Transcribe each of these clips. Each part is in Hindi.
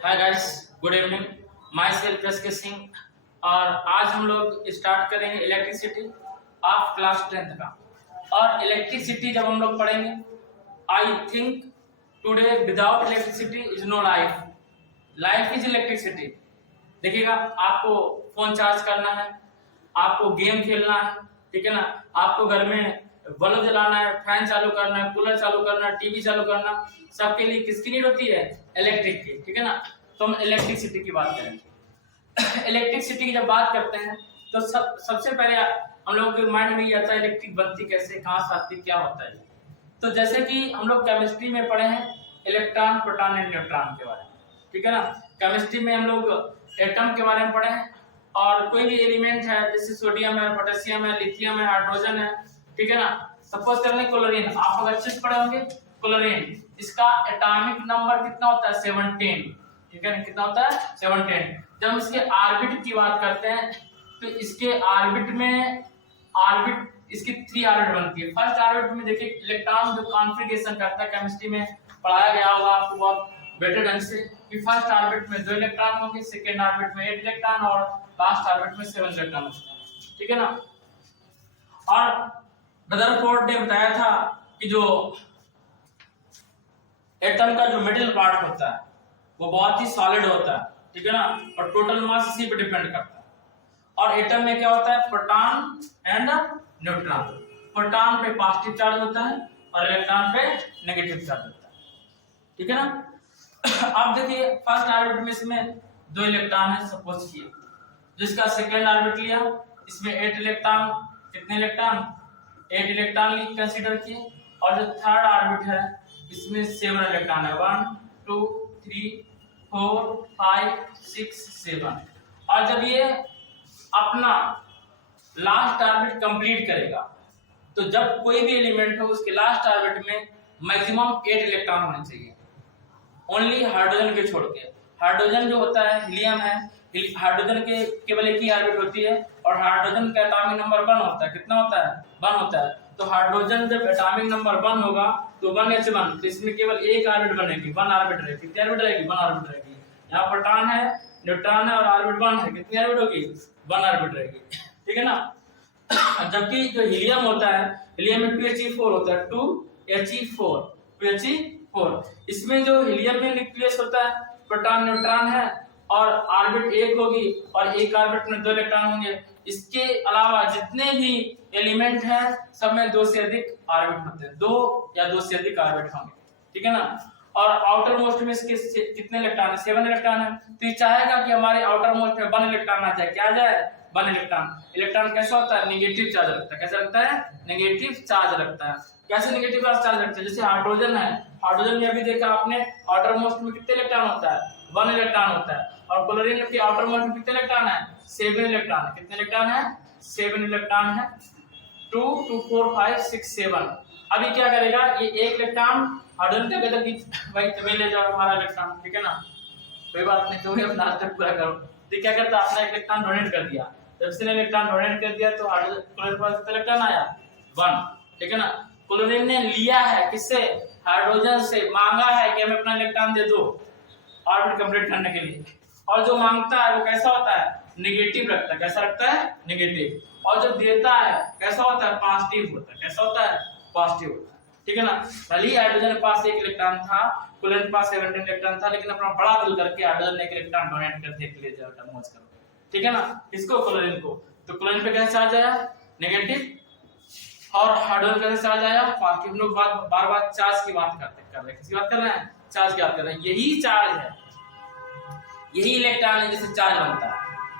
हाय guys, good evening. Myself SK Singh. और आज हम लोग स्टार्ट करेंगे इलेक्ट्रिसिटी ऑफ क्लास 10th का। और इलेक्ट्रिसिटी जब हम लोग पढ़ेंगे, I think today without electricity is no life, life is electricity. देखिएगा, आपको फोन चार्ज करना है, आपको गेम खेलना है, ठीक है ना, आपको घर में बल्ब जलाना है, फैन चालू करना है, कूलर चालू करना है, टीवी चालू करना, सबके लिए किसकी नीड होती है? इलेक्ट्रिक की, ठीक है ना। तो हम इलेक्ट्रिसिटी की बात करेंगे। इलेक्ट्रिसिटी की जब बात करते हैं तो सबसे पहले हम लोगों के माइंड में ये आता है इलेक्ट्रिक बनती कैसे, कहाँ से आती, क्या होता है। तो जैसे कि हम लोग केमिस्ट्री में पढ़े हैं इलेक्ट्रॉन, प्रोटॉन एंड न्यूट्रॉन के बारे में, ठीक है ना। केमिस्ट्री में हम लोग एटम के बारे में पढ़े हैं, और कोई भी एलिमेंट है जैसे सोडियम है, पोटेशियम है, लिथियम है, हाइड्रोजन है, ठीक है ना। सपोज कर लें क्लोरीन, आप लोग अच्छे से पढ़े होंगे क्लोरीन, इसका एटॉमिक नंबर कितना होता है? 17, ठीक है ना। कितना होता है? 17। जब इसके ऑर्बिट की बात करते हैं तो इसके ऑर्बिट में इसकी 3 ऑर्बिट बनती है। फर्स्ट ऑर्बिट में देखिए इलेक्ट्रॉन जो कॉन्फ़िगरेशन करता है, केमिस्ट्री में पढ़ाया गया होगा आपको बहुत बेटर ढंग से कि फर्स्ट ऑर्बिट में 2 इलेक्ट्रॉन होंगे, सेकेंड ऑर्बिट में 8 इलेक्ट्रॉन और लास्ट ऑर्बिट में 7 इलेक्ट्रॉन होते हैं, ठीक है ना। और रदरफोर्ड ने बताया था कि जो एटम का जो मिडिल पार्ट होता है वो बहुत ही सॉलिड होता है, ठीक है ना, और टोटल मास इसी पे डिपेंड करता है। और एटम में क्या होता है? Proton and neutron. प्रोटॉन पे पॉजिटिव चार्ज होता है और इलेक्ट्रॉन पे नेगेटिव चार्ज होता है, ठीक है ना। अब देखिए फर्स्ट ऑर्बिट में इसमें 2 इलेक्ट्रॉन है सपोज किए, जिसका सेकेंड ऑर्बिट लिया, इसमें 8 इलेक्ट्रॉन, कितने इलेक्ट्रॉन? 8 इलेक्ट्रॉन कंसीडर किए। और जो थर्ड ऑर्बिट है इसमें 7 इलेक्ट्रॉन है, 1 2 3 4 5 6 7। और जब ये अपना लास्ट ऑर्बिट कंप्लीट करेगा तो जब कोई भी एलिमेंट हो उसके लास्ट ऑर्बिट में मैक्सिमम 8 इलेक्ट्रॉन होने चाहिए, ओनली हाइड्रोजन के छोड़ के। हाइड्रोजन जो होता है हीलियम है, हाइड्रोजन के केवल एक ही ऑर्बिट होती है, और हाइड्रोजन का एटॉमिक नंबर 1 होता है। कितना होता है? 1 होता है। तो हाइड्रोजन जब एटॉमिक नंबर 1 होगा तो 1h1, तो इसमें केवल एक ऑर्बिट बनेगी, 1 ऑर्बिट रहेगी। कितनी ऑर्बिट रहेगी? 1 ऑर्बिट रहेगी। यहाँ प्रोटॉन है, न्यूट्रॉन है और ऑर्बिट 1 है, कितनी ऑर्बिट होगी? 1 ऑर्बिट रहेगी, ठीक है ना। जबकि जो हीलियम होता है, हीलियम में 2He4 होता है, 2He4। इसमें जो हीलियम में न्यूक्लियस होता है, प्रोटॉन न्यूट्रॉन है और ऑर्बिट 1 होगी और एक ऑर्बिट में 2 इलेक्ट्रॉन होंगे। इसके अलावा जितने भी एलिमेंट हैं सब में 2 से अधिक ऑर्बिट होते हैं, 2 या 2 से अधिक ऑर्बिट होंगे, ठीक है ना। और आउटर मोस्ट में इसके कितने इलेक्ट्रॉन है? 7 इलेक्ट्रॉन है। तो ये चाहेगा कि हमारे आउटर मोस्ट में 1 इलेक्ट्रॉन आ जाए। क्या आ जाए? 1 इलेक्ट्रॉन। इलेक्ट्रॉन कैसा होता है? नेगेटिव चार्ज रखता है। कैसा रखता है? नेगेटिव चार्ज रखता है। कैसे नेगेटिव चार्ज रखता है? जैसे हाइड्रोजन है, हाइड्रोजन में अभी देखा आपने आउटर मोस्ट में कितने इलेक्ट्रॉन होता है? 1 इलेक्ट्रॉन होता है। और क्लोरीन के आउटर मोस्ट में कितने इलेक्ट्रॉन है? 7 इलेक्ट्रॉन है। कितने इलेक्ट्रॉन है? 7 इलेक्ट्रॉन है। 2 2 4 5 6 7। अभी क्या करेगा? ये एक इलेक्ट्रॉन हाइड्रोजन के अंदर की भाई तुम्हें ले जाओ हमारा इलेक्ट्रॉन, ठीक है ना, कोई बात नहीं, तुम्हें अपना तक पूरा करो। तो क्या करता है? अपना इलेक्ट्रॉन डोनेट कर दिया। जब इसने इलेक्ट्रॉन डोनेट कर दिया तो हाइड्रोजन क्लोरीन के पास कितना इलेक्ट्रॉन आया? 1, ठीक है ना। क्लोरीन ने लिया है किससे? हाइड्रोजन से। मांगा है कि हमें अपना इलेक्ट्रॉन दे दो ऑर्बिट कंप्लीट करने के लिए। और जो मांगता है वो कैसा होता है? नेगेटिव रखता है। कैसा रखता है? नेगेटिव। और जो देता है कैसा होता है? पॉजिटिव होता है। कैसा होता है? पॉजिटिव होता है, ठीक है ना। भले ही हाइड्रोजन के पास 1 इलेक्ट्रॉन था, क्लोरीन के पास 17 इलेक्ट्रॉन था, लेकिन अपना बड़ा दिल करके हाइड्रोजन ने 1 इलेक्ट्रॉन डोनेट कर दिया के लिए जाकर मौज करो, ठीक है ना। इसको क्लोरीन को, तो क्लोरीन पे कैसा चार्ज आया? नेगेटिव। और हाइड्रोजन कैसे चार्ज आया? पॉजिटिव। हम लोग बार बार चार्ज की बात कर रहे हैं। किसकी बात कर रहे हैं? चार्ज की बात कर रहे हैं। यही चार्ज है, यही इलेक्ट्रॉन है जिससे चार्ज बनता है।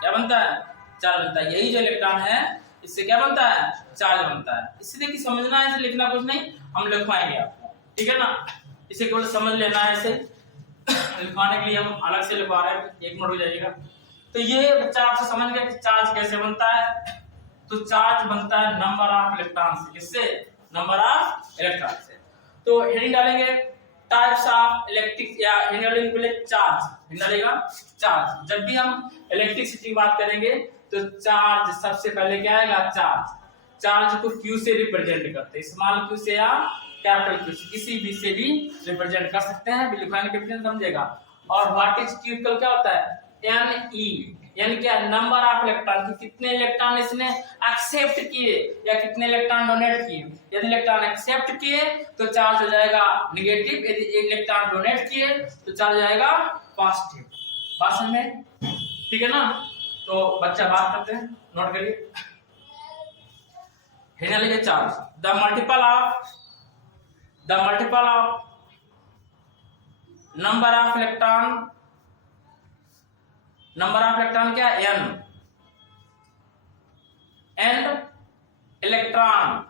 क्या बनता है? चार्ज बनता है। यही जो इलेक्ट्रॉन है इससे क्या बनता है? चार्ज बनता है। इससे देखिए समझना है, इसे लिखना कुछ नहीं, हम लिखवाएंगे आपको, ठीक है ना। इसे केवल समझ लेना है। इसे लिखवाने के लिए हम अलग से लिखवा रहे हैं, 1 मिनट हो जाएगा। तो ये बच्चा आपसे समझ गया कि चार्ज कैसे बनता है। तो चार्ज बनता है नंबर ऑफ इलेक्ट्रॉन से। किससे? नंबर ऑफ इलेक्ट्रॉन से। तो हेडिंग डालेंगे टाइप्स ऑफ इलेक्ट्रिक, या हेडिंग डालेंगे पहले चार्ज, हेडिंग डालेगा चार्ज। जब भी हम इलेक्ट्रिसिटी की बात करेंगे तो चार्ज सबसे पहले क्या आएगा? चार्ज। चार्ज को Q से रिप्रेजेंट करते हैं, स्मॉल q से या कैपिटल Q से, किसी भी से भी रिप्रेजेंट कर सकते हैं। लिखवाने के समझेगा और व्हाट इज q इक्वल क्या होता है Ne, यानी क्या नंबर ऑफ इलेक्ट्रॉन कि कितने इलेक्ट्रॉन इसने एक्सेप्ट किए या कितने इलेक्ट्रॉन डोनेट किए। यदि इलेक्ट्रॉन एक्सेप्ट किए तो चार्ज हो जाएगा नेगेटिव, यदि इलेक्ट्रॉन डोनेट किए तो चार्ज हो जाएगा पॉजिटिव। बात समझ में? ठीक है ना? तो बच्चा बात करते हैं, नोट करिए। हेना लिखे charge the multiple of number of electron क्या n and electron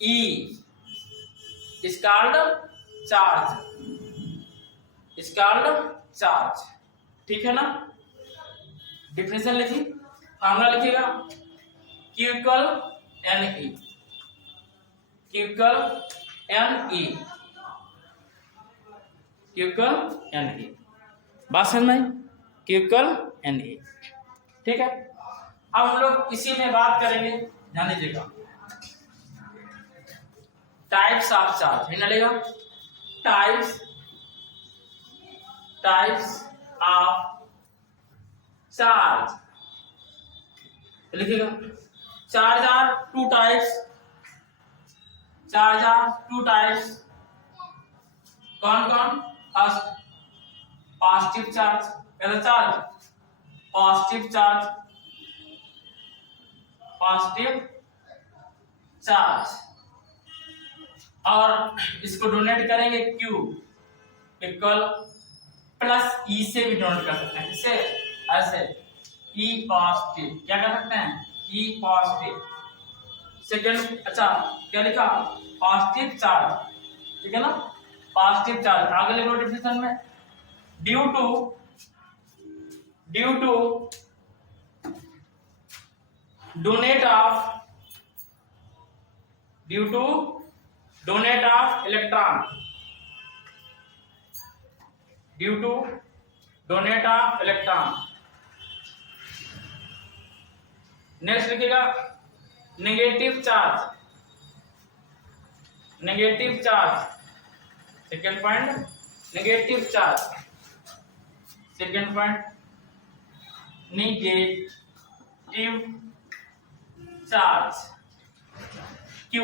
E is called charge. ठीक है ना? डिफिनेशन लिखिए, फार्मूला लिखिएगा Q equal Ne, Q equal Ne। बात समझ में? Q equal Ne। ठीक है, अब हम लोग इसी में बात करेंगे, ध्यान दीजिएगा। टाइप्स ऑफ चार्ज है ना, लेगा टाइप्स ऑफ चार्ज लिखिएगा। Charge are two types. कौन कौन? फर्स्ट पॉजिटिव चार्ज, कैसा चार्ज? पॉजिटिव चार्ज, और इसको डोनेट करेंगे Q इक्वल प्लस E से भी डोनेट कर सकते हैं। इससे ऐसे E पॉजिटिव, क्या कर सकते हैं? E positive. सेकेंड, अच्छा क्या लिखा? पॉजिटिव चार्ज, ठीक है ना? पॉजिटिव चार्ज आगे लिखो डिफिनेशन में, due to donate of electron, next लिखिएगा negative charge, second point negative charge, Q,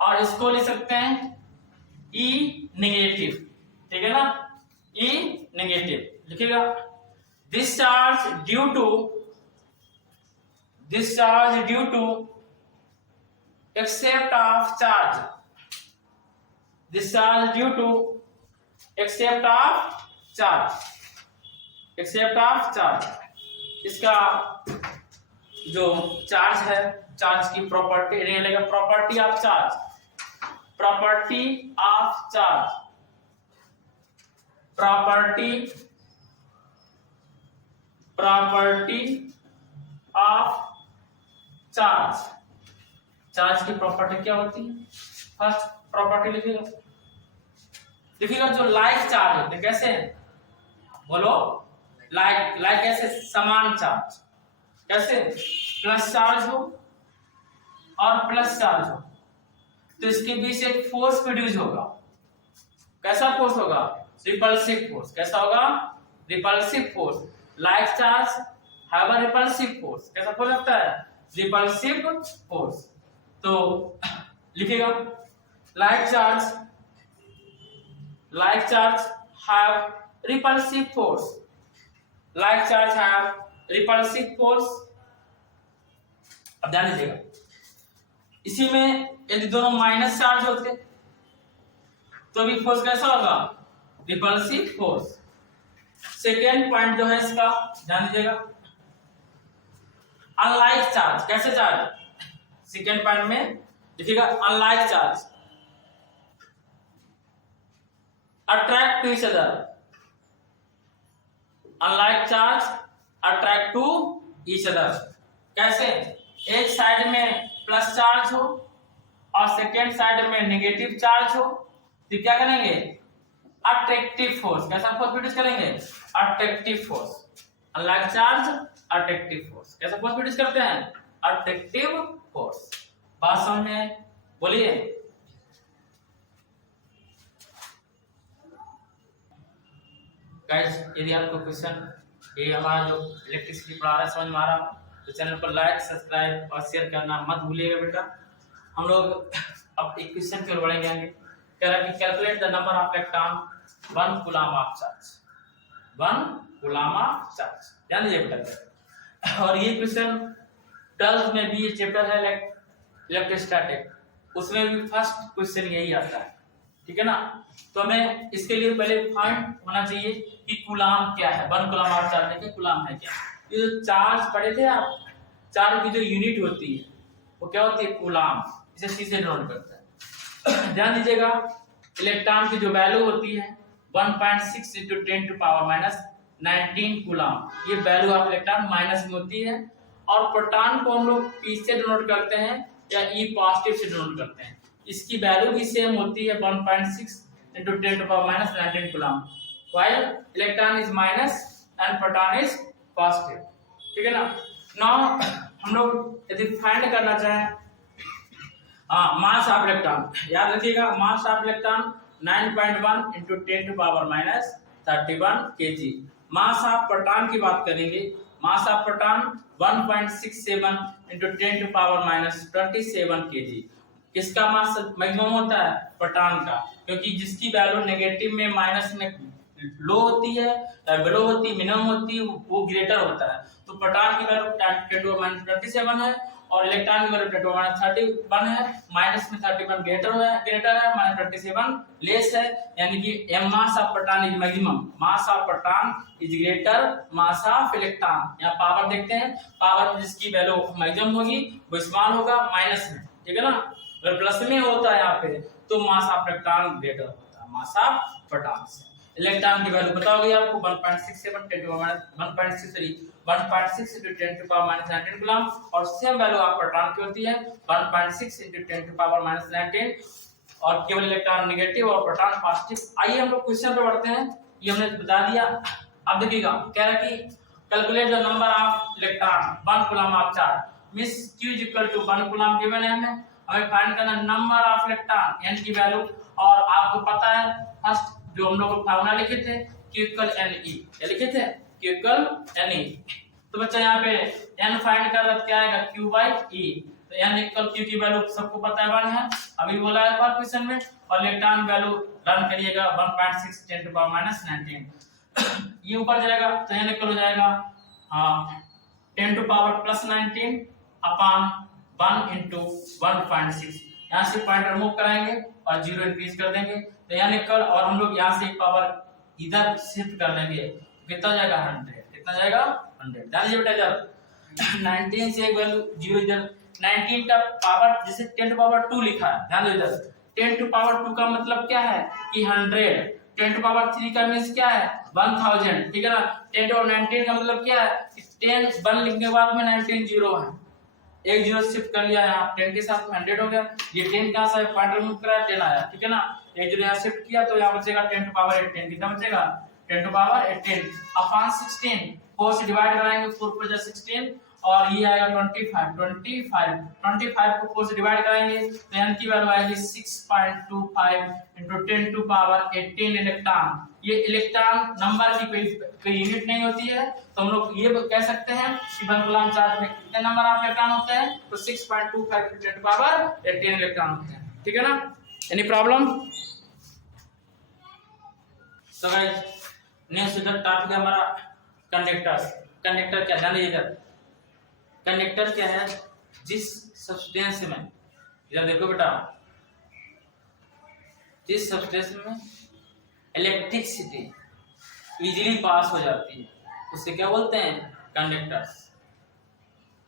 और इसको लिख सकते हैं E नेगेटिव, ठीक है ना? E नेगेटिव लिखिएगा। This charge due to except of charge, इसका जो चार्ज है, चार्ज की प्रॉपर्टी रहेगा, प्रॉपर्टी ऑफ चार्ज, चार्ज की प्रॉपर्टी क्या होती है? फर्स्ट प्रॉपर्टी लिखिएगा जो लाइक चार्ज होते हैं, कैसे? बोलो, लाइक कैसे? समान चार्ज, कैसे? प्लस चार्ज हो और प्लस चार्ज हो तो इसके बीच एक फोर्स प्रोड्यूस होगा। कैसा फोर्स होगा? Repulsive force. कैसा होगा? Repulsive force. Like charge have a repulsive force. कैसा फोर्स लगता है? Repulsive force. तो लिखिएगा like charge have repulsive force, अब ध्यान दीजिएगा, इसी में यदि दोनों माइनस चार्ज होते तो भी फोर्स कैसा होगा? Repulsive force. सेकेंड पॉइंट जो है इसका ध्यान दीजिएगा, अनलाइक चार्ज। कैसे चार्ज? सेकेंड पॉइंट में लिखिएगा unlike charge attract to each other, unlike charge attract to each other. कैसे? एक साइड में प्लस चार्ज हो और सेकेंड साइड में नेगेटिव चार्ज हो तो क्या करेंगे? Attractive force. कैसा फोर्स प्रोड्यूस करेंगे? Attractive force. Unlike charge attractive force. कैसा फोर्स प्रोड्यूस करते हैं? Attractive force. बात समझ में? बोलिए। गाइस यदि आपको क्वेश्चन ये हमारा जो इलेक्ट्रिसिटी पढ़ा रहा है समझ में आ रहा तो चैनल पर लाइक सब्सक्राइब और शेयर करना मत भूलिएगा बेटा। हम लोग अब एक क्वेश्चन की ओर बढ़ेंगे आगे। कह रहा है कि calculate the number of electron 1 coulomb of charge, 1 coulomb of charge, ध्यान दीजिए बेटा। और ये क्वेश्चन 12th में भी ये चैप्टर है इलेक्ट्रोस्टैटिक, उसमें भी फर्स्ट क्वेश्चन यही आता है, ठीक है ना। तो हमें इसके लिए पहले फाइंड होना चाहिए कि कूलम क्या है, 1 कूलम ऑफ चार्ज देखिए कूलम है क्या। ये जो चार्ज पढ़े थे आप, चार्ज की जो यूनिट होती है वो क्या होती है, कूलम, इसे सी से डिनोट करते हैं। ध्यान दीजिएगा इलेक्ट्रॉन की जो वैल्यू होती है 1.6 × 10⁻⁹ कूलम, ये वैल्यू ऑफ इलेक्ट्रॉन माइनस में होती है। और प्रोटॉन को हम लोग पी से डिनोट करते हैं या ई पॉजिटिव से डिनोट करते हैं, इसकी वैल्यू भी सेम होती है 1.6 × 10⁻⁹ coulomb, while electron is minus and proton is positive, ठीक है ना। नाउ हम लोग यदि फाइंड करना चाहें मास ऑफ इलेक्ट्रॉन, याद रखिएगा mass of electron 9.1 × 10⁻31 kg। Mass of proton की बात करेंगे, मास ऑफ प्रोटॉन 1.67 × 10⁻27 kg। किसका मास मैक्सिमम होता है, प्रोटॉन का, क्योंकि जिसकी वैल्यू नेगेटिव में माइनस में लो होती है, बिलो होती है, मिनिमम होती है, वो ग्रेटर होता है। तो प्रोटॉन की वैल्यू 10⁻27 है और इलेक्ट्रॉन की वैल्यू 10⁻31 है, माइनस में 31 ग्रेटर है, -27 लेस है, यानी कि m mass of proton is maximum, mass of proton is greater mass of electron. यहाँ पावर देखते हैं, पावर जिसकी वैल्यू मैक्सिमम होगी वो स्मॉल होगा माइनस में, ठीक है ना। अगर प्लस में होता है यहाँ पे तो मास ऑफ इलेक्ट्रॉन ग्रेटर होता है मास ऑफ प्रोटॉन से। इलेक्ट्रॉन की वैल्यू पता होगी आपको 1.67 1.6 × 10⁻19 कूलम, और सेम वैल्यू ऑफ प्रोटॉन की होती है 1.6 × 10⁻19, और केवल इलेक्ट्रॉन नेगेटिव और प्रोटॉन पॉजिटिव। आइए हम लोग क्वेश्चन पे बढ़ते हैं, ये हमने बता दिया। अब देखिएगा कह रहा है कि calculate the number of electron 1 coulomb of charge means Q = 1 coulomb given है, हमें फाइंड करना नंबर ऑफ इलेक्ट्रॉन n की वैल्यू। और आपको पता है फर्स्ट जो हम लोग फार्मूला लिखे थे Q = Ne, क्या लिखे थे, Q = Ne। तो बच्चा यहाँ पे n फाइंड कर रहा क्या आएगा, Q/E। तो n = Q की वैल्यू सबको पता है 1 है, अभी बोला है पर क्वेश्चन में। और इलेक्ट्रॉन वैल्यू लर्न करिएगा 1.6 × 10⁻19 ये ऊपर जाएगा तो n हो जाएगा 10⁻+19 अपॉन 1 × 1.6। यहाँ से पॉइंट रिमूव कराएंगे और 0 इंक्रीज कर देंगे तो यहाँ निकल, और हम लोग यहाँ से पावर इधर शिफ्ट कर देंगे, कितना जाएगा 100, कितना जाएगा 100। ध्यान दीजिए बेटा, जब 19 से एक वैल्यू 0 इधर, 19 का पावर जैसे 10⁻2 लिखा है, ध्यान दीजिए इधर 10⁻2 का मतलब क्या है कि 100, 10⁻3 का मींस क्या है 1000, ठीक है ना। 10⁻19 का मतलब क्या है कि 10 1 लिखने के बाद में 19 0 है, एक 0 शिफ्ट कर लिया यहाँ 10 के साथ 100 हो गया। ये 10 कहां से पॉइंट रिमूव कराया 10 आया, ठीक है ना। एक 0 यहाँ शिफ्ट किया तो यहाँ बचेगा 10⁻18, कितना बचेगा 10⁻18 अपॉन 16, 4 से डिवाइड कराएंगे 4 × 16 और ये आएगा 25 को 4 से डिवाइड कराएंगे तो n की वैल्यू आएगी 6.25 × 10⁻18 इलेक्ट्रॉन। ये इलेक्ट्रॉन नंबर की कोई यूनिट नहीं होती है, तो हम लोग ये कह सकते हैं कि 1 कूलम चार्ज में कितने नंबर ऑफ इलेक्ट्रॉन होते हैं, तो 6.25 × 10⁻18 इलेक्ट्रॉन होते हैं, ठीक है ना। Any problem. तो गाइस नेक्स्ट इधर टॉपिक है हमारा कंडक्टर्स। कंडक्टर क्या, ध्यान दीजिए, कंडक्टर क्या है, जिस सब्सटेंस में, इधर देखो बेटा, जिस सब्सटेंस में इलेक्ट्रिसिटी इजीली पास हो जाती है उसे क्या बोलते हैं, कंडक्टर्स।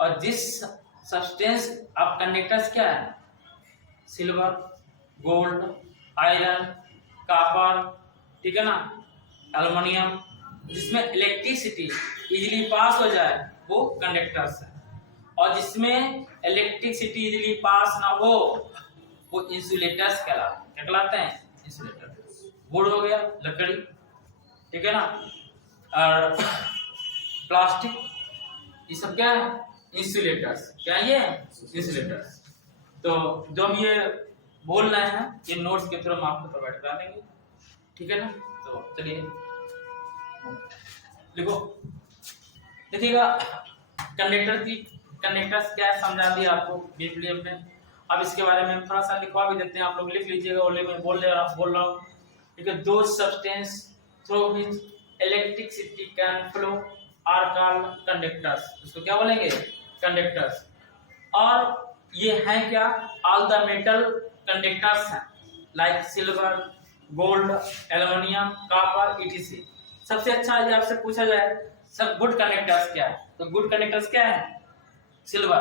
और जिस सब्सटेंस अब कंडक्टर्स क्या है, सिल्वर, गोल्ड, आयरन, कॉपर, ठीक है ना, एल्युमिनियम, जिसमें इलेक्ट्रिसिटी इजीली पास हो जाए वो कंडक्टर्स है। और जिसमें इलेक्ट्रिसिटी इजीली पास ना हो वो इंसुलेटर्स कहलाते हैं, इंसुलेटर। वुड हो गया, लकड़ी, ठीक है ना, और प्लास्टिक, ये सब क्या है, इंसुलेटर्स। क्या ये इंसुलेटर्स। तो जो हम ये बोल रहे हैं ये नोट्स के थ्रू हम आपको प्रोवाइड करा देंगे, ठीक है ना। तो चलिए लिखो, देखिएगा कंडक्टर्स क्या है समझा दिया आपको ब्रीफली हमने। अब इसके बारे में हम थोड़ा सा लिखवा भी देते हैं, आप लोग लिख लीजिएगा। ओले में बोल रहा हूँ, ठीक है। Those substance through which electricity can flow are called conductors. इसको क्या बोलेंगे? कंडक्टर्स। और ये हैं क्या? ऑल द मेटल कंडक्टर्स हैं, like silver, gold, aluminium, copper, etc। सबसे अच्छा यदि आपसे पूछा जाए सब गुड कंडक्टर्स क्या है, तो गुड कंडक्टर्स क्या है? सिल्वर।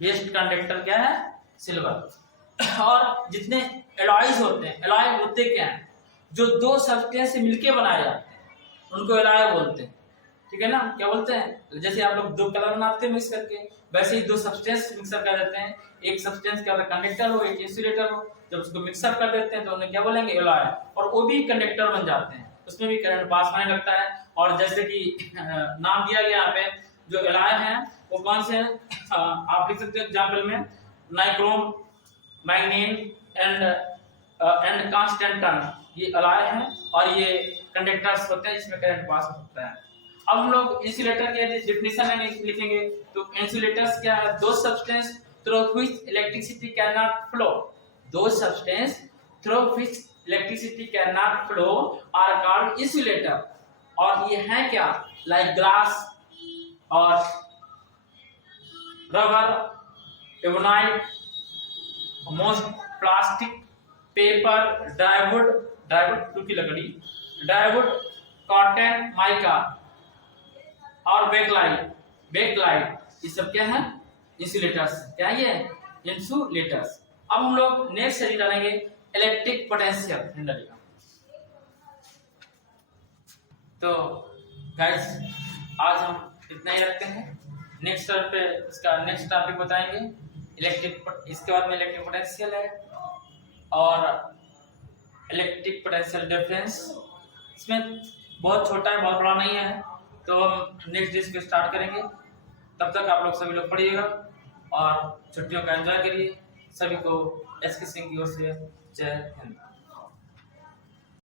बेस्ट कंडक्टर क्या है? सिल्वर। और जितने एलॉयज होते हैं, एलॉय होते क्या हैं? जो दो सब्सटेंस से मिलके बनाए जाते हैं उनको एलॉय बोलते हैं, ठीक है ना। क्या बोलते हैं? जैसे आप लोग दो कलर बनाते हैं मिक्स करके, वैसे ही दो सब्सटेंस मिक्सअप कर देते हैं। एक सब्सटेंस क्या होता है? कंडक्टर हो, एक इंसुलेटर हो। जब उसको मिक्सअप कर देते हैं तो उन्हें क्या बोलेंगे? एलॉय। और वो भी कंडक्टर बन जाते हैं, उसमें भी करंट पास होने लगता है। और जैसे कि नाम दिया गया यहाँ पे, जो एलॉय हैं वो कौन से हैं? आप लिख सकते हो एग्जाम्पल में, नाइक्रोम, मैग्नीन एंड कांस्टेंटन, ये एलॉय हैं और ये कंडक्टर्स होते हैं, इसमें करंट पास हो सकता है। अब हम लोग इंसुलेटर के डेफिनेशन में लिखेंगे, तो इंसुलेटर्स क्या है? Those substance through which electricity can not flow. Those substance through which electricity can not flow are called insulator. और ये हैं क्या? लाइक ग्लास और rubber, ebonite, most plastic, paper, dry wood की लकड़ी, ड्राइवुड, कॉटन, माइका और बेकलाइट, ये सब क्या है? इंसुलेटर्स। क्या है ये? इंसुलेटर्स। अब हम लोग नेक्स्ट हेडिंग डालेंगे इलेक्ट्रिक पोटेंशियल। तो गाइस आज हम इतना ही रखते हैं। नेक्स्ट पे इसका नेक्स्ट टॉपिक बताएंगे इलेक्ट्रिक, इसके बाद में इलेक्ट्रिक पोटेंशियल है और इलेक्ट्रिक पोटेंशियल डिफरेंस। इसमें बहुत छोटा है, बहुत बड़ा नहीं है, तो हम नेक्स्ट डे से स्टार्ट करेंगे। तब तक आप लोग सभी लोग पढ़िएगा और छुट्टियों का एंजॉय करिए। सभी को एसके सिंह की ओर से जय हिंद।